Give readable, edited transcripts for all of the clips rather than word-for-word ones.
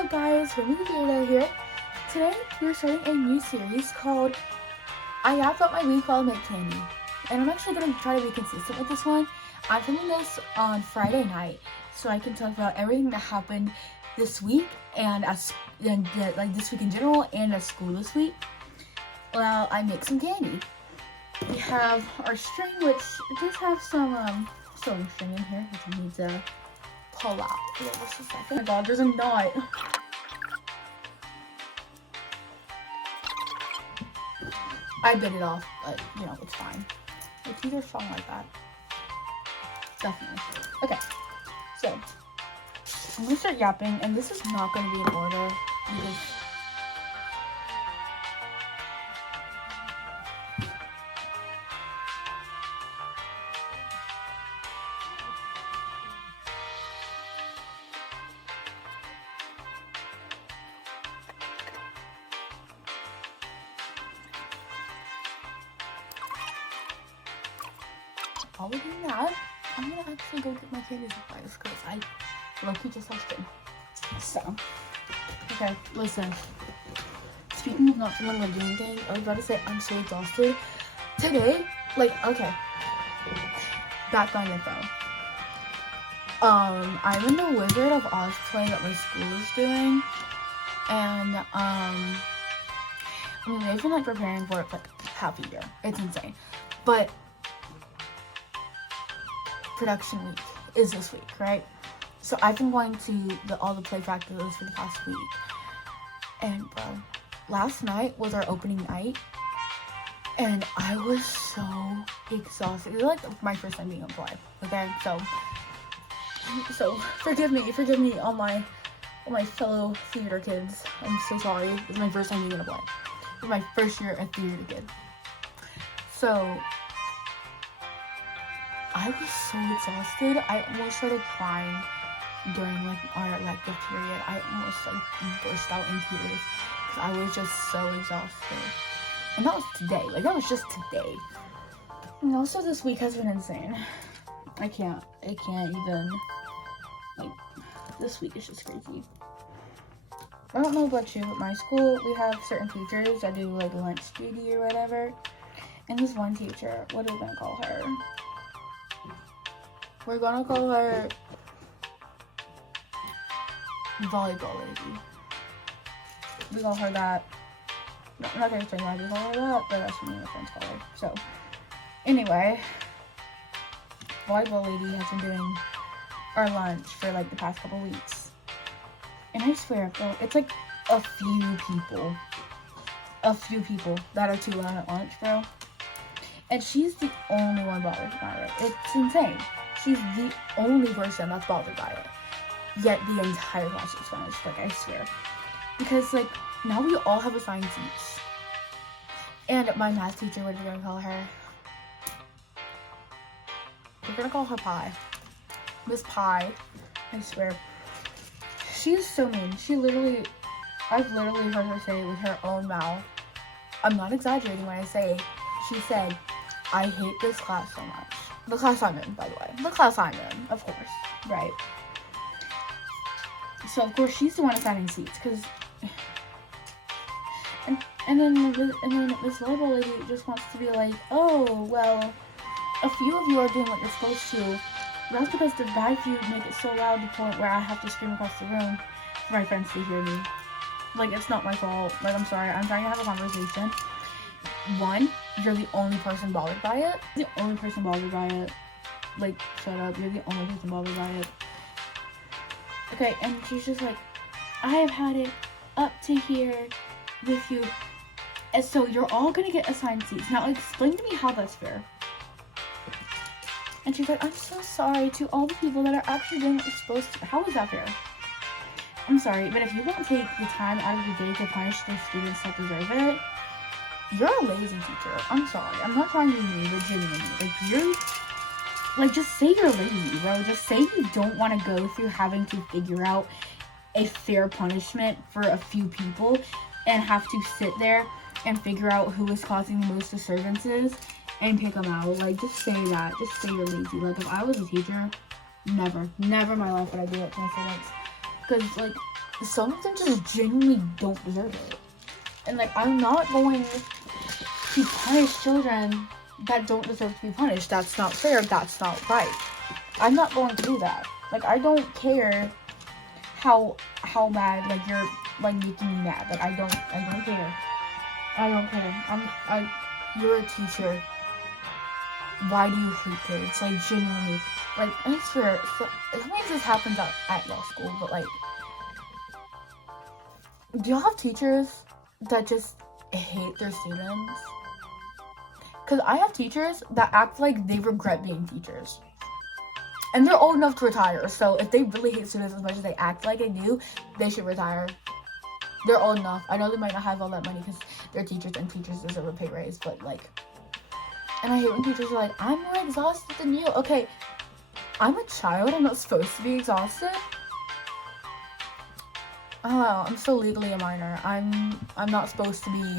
What's up, guys? RemiTheWeirdo here. Today we're starting a new series called I Yap Out My Week While I Make Candy. And I'm actually going to try to be consistent with this one. I'm filming this on Friday night so I can talk about everything that happened this week and like this week in general and at school this week while I make some candy. We have our string, which does have some sewing string in here, which I need to pull out. Wait, just a second. Oh my god, there's a knot. I bit it off, but you know, it's fine. The teeth are strong like that. Definitely. Okay, so I'm gonna start yapping, and this is not gonna be in order because while we're doing that, I'm gonna actually go get my candy supplies because I low-key just lost it. So, okay, listen. Speaking of not feeling like doing anything, I was about to say I'm so exhausted. Today, okay, background info. I'm in the Wizard of Oz play that my school is doing, and I mean, they've been preparing for it for half a year. It's insane, but production week is this week, right? So I've been going to all the play practices for the past week, and bro, last night was our opening night, and I was so exhausted. It was like my first time being on play. Okay, so forgive me, all my fellow theater kids. I'm so sorry. It's my first time being in a play. It's my first year at theater kid. So I was so exhausted. I almost started crying during our elective period. I almost burst out in tears because I was just so exhausted. And that was today. That was just today. And also this week has been insane. I can't even, this week is just crazy. I don't know about you, but my school, we have certain teachers that do lunch duty or whatever. And this one teacher, what are we gonna call her? We're gonna call her Volleyball Lady. We call her that. No, I'm not gonna explain why we call her that, but that's what my friends call her. So, anyway, Volleyball Lady has been doing our lunch for the past couple weeks. And I swear, bro, it's a few people that are too loud at lunch, bro. And she's the only one bothered by it. It's insane. She's the only person that's bothered by it. Yet the entire class is finished, I swear. Because, now we all have assigned seats. And my math teacher, what are we gonna call her? We're gonna call her Pie. Miss Pie, I swear. She's so mean. I've literally heard her say it with her own mouth. I'm not exaggerating when I say, she said, I hate this class so much. The class I'm in, by the way. The class I'm in, of course. Right. So, of course, she's the one assigning seats, because... And then this volleyball lady just wants to be like, oh, well, a few of you are doing what you're supposed to. That's because the bad few make it so loud to the point where I have to scream across the room for my friends to hear me. It's not my fault. I'm sorry. I'm trying to have a conversation. One, you're the only person bothered by it. The only person bothered by it. Shut up. You're the only person bothered by it. Okay, and she's just like, I have had it up to here with you. And so you're all gonna get assigned seats. Now explain to me how that's fair. And she's like, I'm so sorry to all the people that are actually doing what you're supposed to. How is that fair? I'm sorry, but if you won't take the time out of your day to punish the students that deserve it, you're a lazy teacher. I'm sorry. I'm not trying to be mean, legitimately. Just say you're lazy, bro. Just say you don't want to go through having to figure out a fair punishment for a few people and have to sit there and figure out who is causing the most disturbances and pick them out. Just say that. Just say you're lazy. If I was a teacher, never in my life would I do that to my students. Because, some of them just genuinely don't deserve it. And, like, I'm not going to punish children that don't deserve to be punished. That's not fair. That's not right. I'm not going to do that. Like, I don't care how mad, like, you're, like, making me mad. Like, I don't care. I don't care. You're a teacher. Why do you hate kids? Like, genuinely. Like, and it's fair. So, sometimes this happens at your school, but, like, do y'all have teachers that just hate their students? Because I have teachers that act like they regret being teachers. And they're old enough to retire, so if they really hate students as much as they act like they do, they should retire. They're old enough. I know they might not have all that money because they're teachers and teachers deserve a pay raise, but, like, and I hate when teachers are like, I'm more exhausted than you. Okay, I'm a child. I'm not supposed to be exhausted. I don't know. I'm still legally a minor. I'm not supposed to be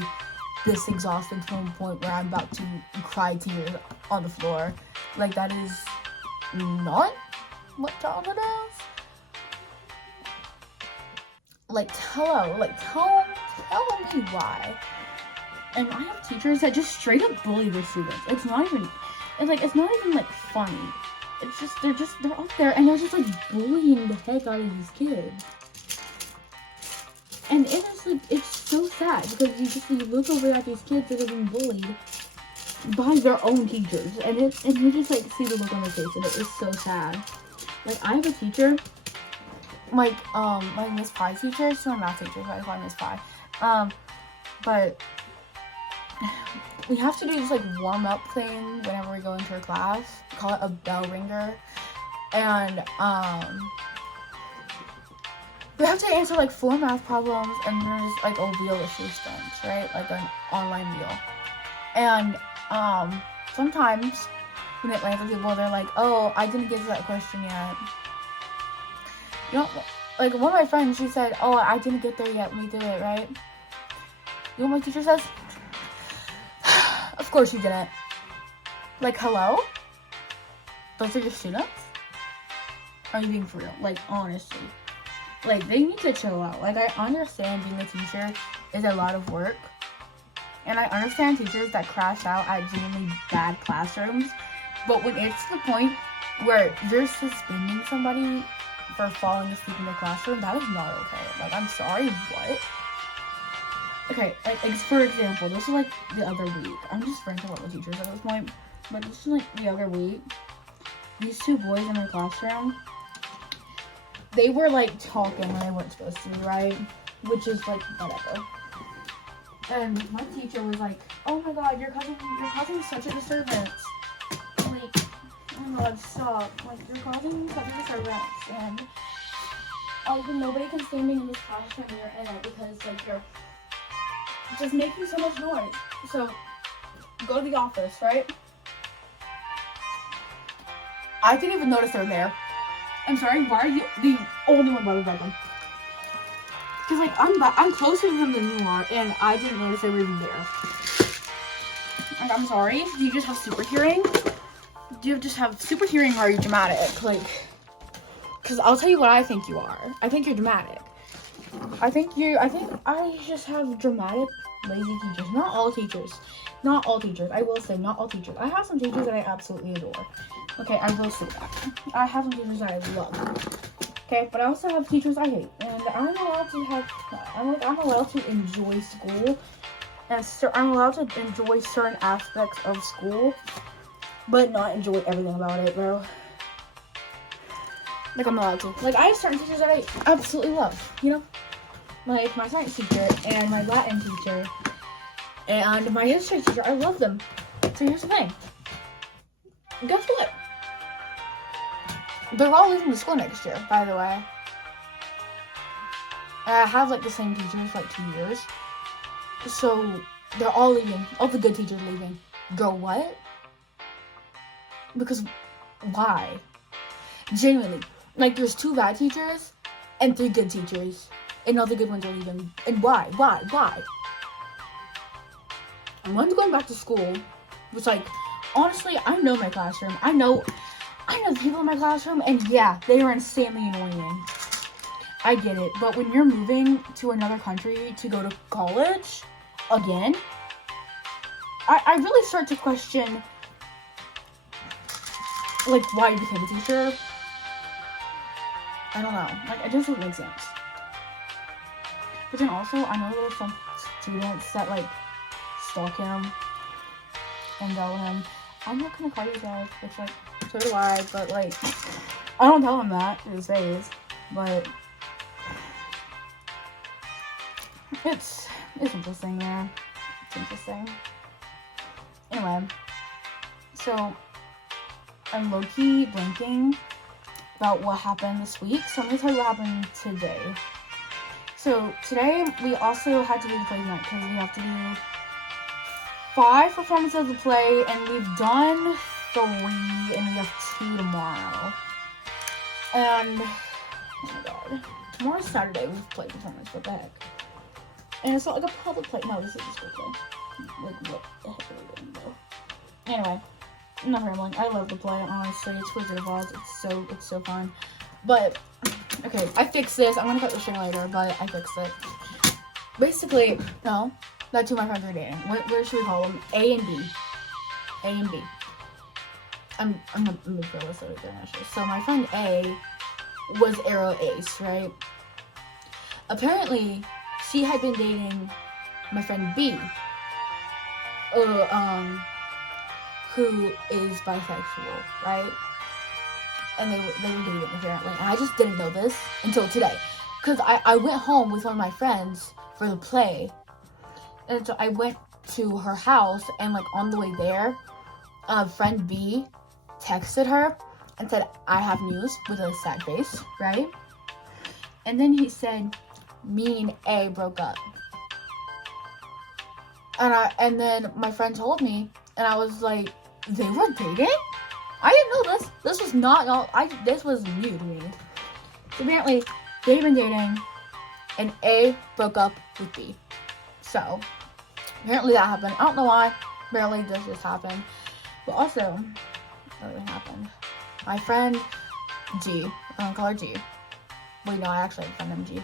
this exhausted to a point where I'm about to cry tears on the floor. Like, that is not what childhood is. Like, hello, like, tell me why. And I have teachers that just straight up bully their students. It's not even like funny. It's just they're up there and they're just like bullying the heck out of these kids. And it's like, it's so sad because you look over at these kids that are being bullied by their own teachers, and you just like see the look on their face, and it is so sad. Like, I have a teacher, like Miss Pie's teacher. She's my math teacher, so I call her Miss Pie. But we have to do this like warm up thing whenever we go into her class. We call it a bell ringer, and we have to answer like 4 math problems, and there's like a wheel assistance, right? Like an online wheel. And sometimes when it lands on people, they're like, oh, I didn't get to that question yet. You know, like one of my friends, she said, oh, I didn't get there yet, we did it, right? You know what my teacher says? Of course you didn't. Like, hello? Those are your students? Are you being for real? Like, honestly. Like, they need to chill out. Like, I understand being a teacher is a lot of work. And I understand teachers that crash out at genuinely bad classrooms. But when it's to the point where you're suspending somebody for falling asleep in the classroom, that is not okay. Like, I'm sorry, what? Okay, like for example, this is like the other week. I'm just ranting about the teachers at this point. But this is like the other week. These 2 boys in my classroom, they were like talking when they weren't supposed to, right? Which is like whatever. And my teacher was like, oh my god, you're causing such a disturbance. Like, oh my god, stop. Like, you're causing such a disturbance. And nobody can stand in this classroom when you're in it because like you're just making so much noise. So go to the office, right? I didn't even notice they're there. I'm sorry, why are you the only one by the bedroom? Because, like, I'm closer to them than you are, and I didn't notice they were even there. Like, I'm sorry, do you just have super hearing? Do you just have super hearing, or are you dramatic? Like, because I'll tell you what I think you are. I think you're dramatic. I think I just have dramatic, lazy teachers. Not all teachers. Not all teachers. I will say, not all teachers. I have some teachers that I absolutely adore. Okay, I will say that. I have some teachers that I love. Okay, but I also have teachers I hate. And I'm allowed to have, I'm allowed to enjoy school. And I'm allowed to enjoy certain aspects of school, but not enjoy everything about it, bro. Like, I'm allowed to. Like, I have certain teachers that I absolutely love, you know? Like, my science teacher, and my Latin teacher, and my history teacher. I love them. So here's the thing. Guess what? They're all leaving the school next year, by the way. And I have, like, the same teachers for, like, 2 years. So, they're all leaving. All the good teachers are leaving. Girl, what? Because, why? Genuinely. Like, there's 2 bad teachers and 3 good teachers. And all the good ones are leaving. And why? And one's going back to school. Which, like, honestly, I know my classroom. I know the people in my classroom. And, yeah, they are insanely annoying. I get it, but when you're moving to another country to go to college again, I really start to question, like, why you became a teacher. I don't know. Like, it doesn't make sense. But then also, I know there's some students that, like, stalk him and tell him, I'm not gonna call you guys. It's like, so do I, but, like, I don't tell him that to his face. But it's interesting, yeah. It's interesting. Anyway, so I'm low-key blinking about what happened this week, so I'm gonna tell you what happened today. So today we also had to do the play night because we have to do 5 performances of the play, and we've done 3, and we have 2 tomorrow. And oh my god, tomorrow's Saturday. We've played performance. What the heck? And it's not like a public play. No, this is a school play. Like, what the heck are we doing, though? Anyway, I'm not rambling. I love the play, honestly. It's Wizard of Oz. It's so fun. But, okay, I fixed this. I'm gonna cut this thing later, but I fixed it. Basically, no, that's who my friends are dating. Where should we call them? A and B. A and B. I'm gonna throw this out there, actually. So my friend A was Arrow Ace, right? Apparently, she had been dating my friend B, who is bisexual, right? And they were dating, apparently. And I just didn't know this until today. Because I went home with one of my friends for the play. And so I went to her house, and, like, on the way there, friend B texted her and said, I have news, with a sad face, right? And then he said, me and A broke up. And then my friend told me, and I was like, they were dating? I didn't know this. This was not, this was new to me. So apparently, they've been dating, and A broke up with B. So, apparently that happened. I don't know why. Apparently this just happened. But also, what really happened? My friend G, I'm gonna call her G. Wait, no, I actually have a friend named G.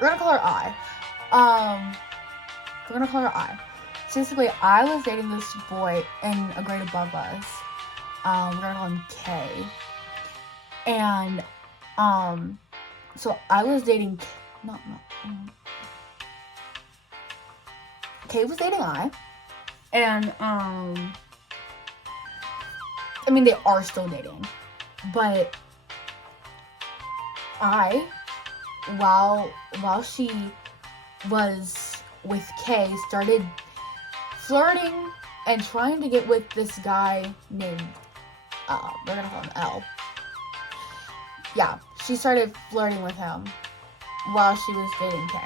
We're gonna call her I. We're gonna call her I. So basically, I was dating this boy in a grade above us. We're gonna call him K. And, so I was dating, K was dating I. And, I mean, they are still dating. But I, while she was with K, started flirting and trying to get with this guy named, we're gonna call him L. Yeah, she started flirting with him while she was dating K.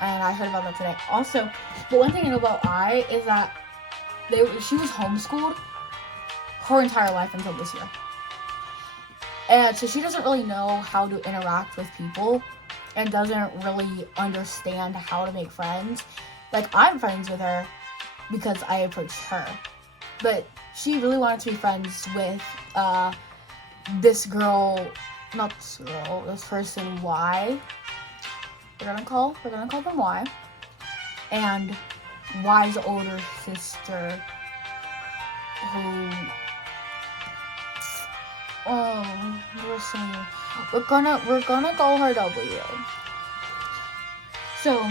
And I heard about that today. Also, but one thing I know about I is that she was homeschooled her entire life until this year. And so she doesn't really know how to interact with people and doesn't really understand how to make friends. Like, I'm friends with her because I approached her. But she really wanted to be friends with this person Y. We're gonna call them Y. And Y's older sister, who we're gonna call her W. So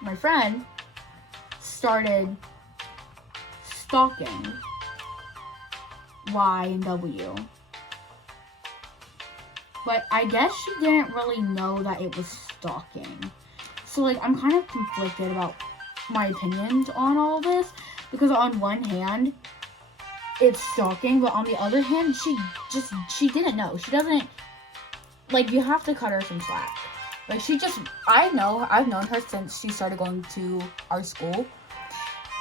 my friend started stalking Y and W. But I guess she didn't really know that it was stalking. So, like, I'm kind of conflicted about my opinions on all of this. Because on one hand, it's stalking. But on the other hand, she didn't know. She doesn't, like, you have to cut her some slack. Like, I've known her since she started going to our school.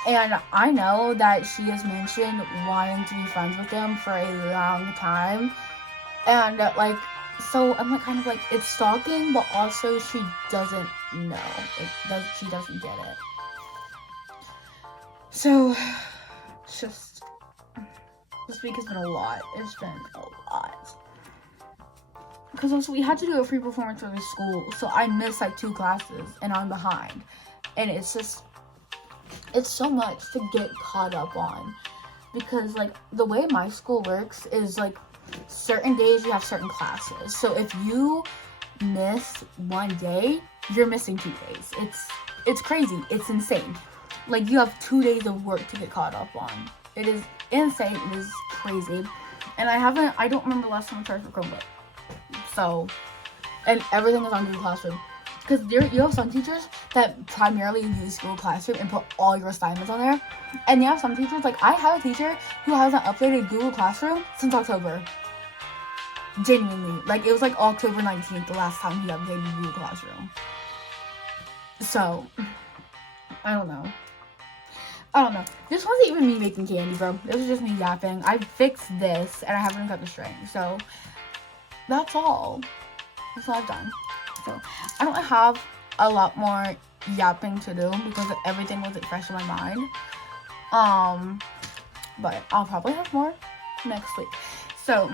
And I know that she has mentioned wanting to be friends with him for a long time. And, like, so I'm like, kind of like, it's stalking, but also she doesn't know. She doesn't get it. So, it's just, This week has been a lot. It's been a lot. Because also we had to do a free performance for the school, so I missed like 2 classes and I'm behind. And it's just, it's so much to get caught up on. Because like the way my school works is like certain days you have certain classes. So if you miss one day, you're missing 2 days. It's crazy. It's insane. Like you have 2 days of work to get caught up on. It is insane. It is crazy. And I don't remember the last time I charged for Chromebook. So, and everything is on Google Classroom. Because you have some teachers that primarily use Google Classroom and put all your assignments on there. And you have some teachers, like I have a teacher who hasn't updated Google Classroom since October. Genuinely. Like it was like October 19th the last time he updated Google Classroom. So, I don't know. This wasn't even me making candy, bro. This was just me yapping. I fixed this and I haven't cut the string. So, that's all. That's all I've done. So, I don't have a lot more yapping to do because everything wasn't fresh in my mind. But I'll probably have more next week. So,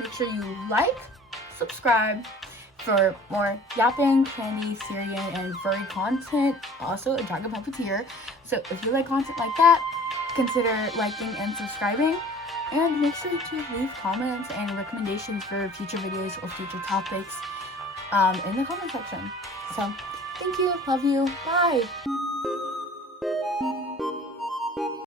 make sure you like, subscribe for more yapping, candy, Syrian, and furry content. Also, a dragon puppeteer. So, if you like content like that, consider liking and subscribing. And make sure to leave comments and recommendations for future videos or future topics in the comment section. So, thank you. Love you. Bye.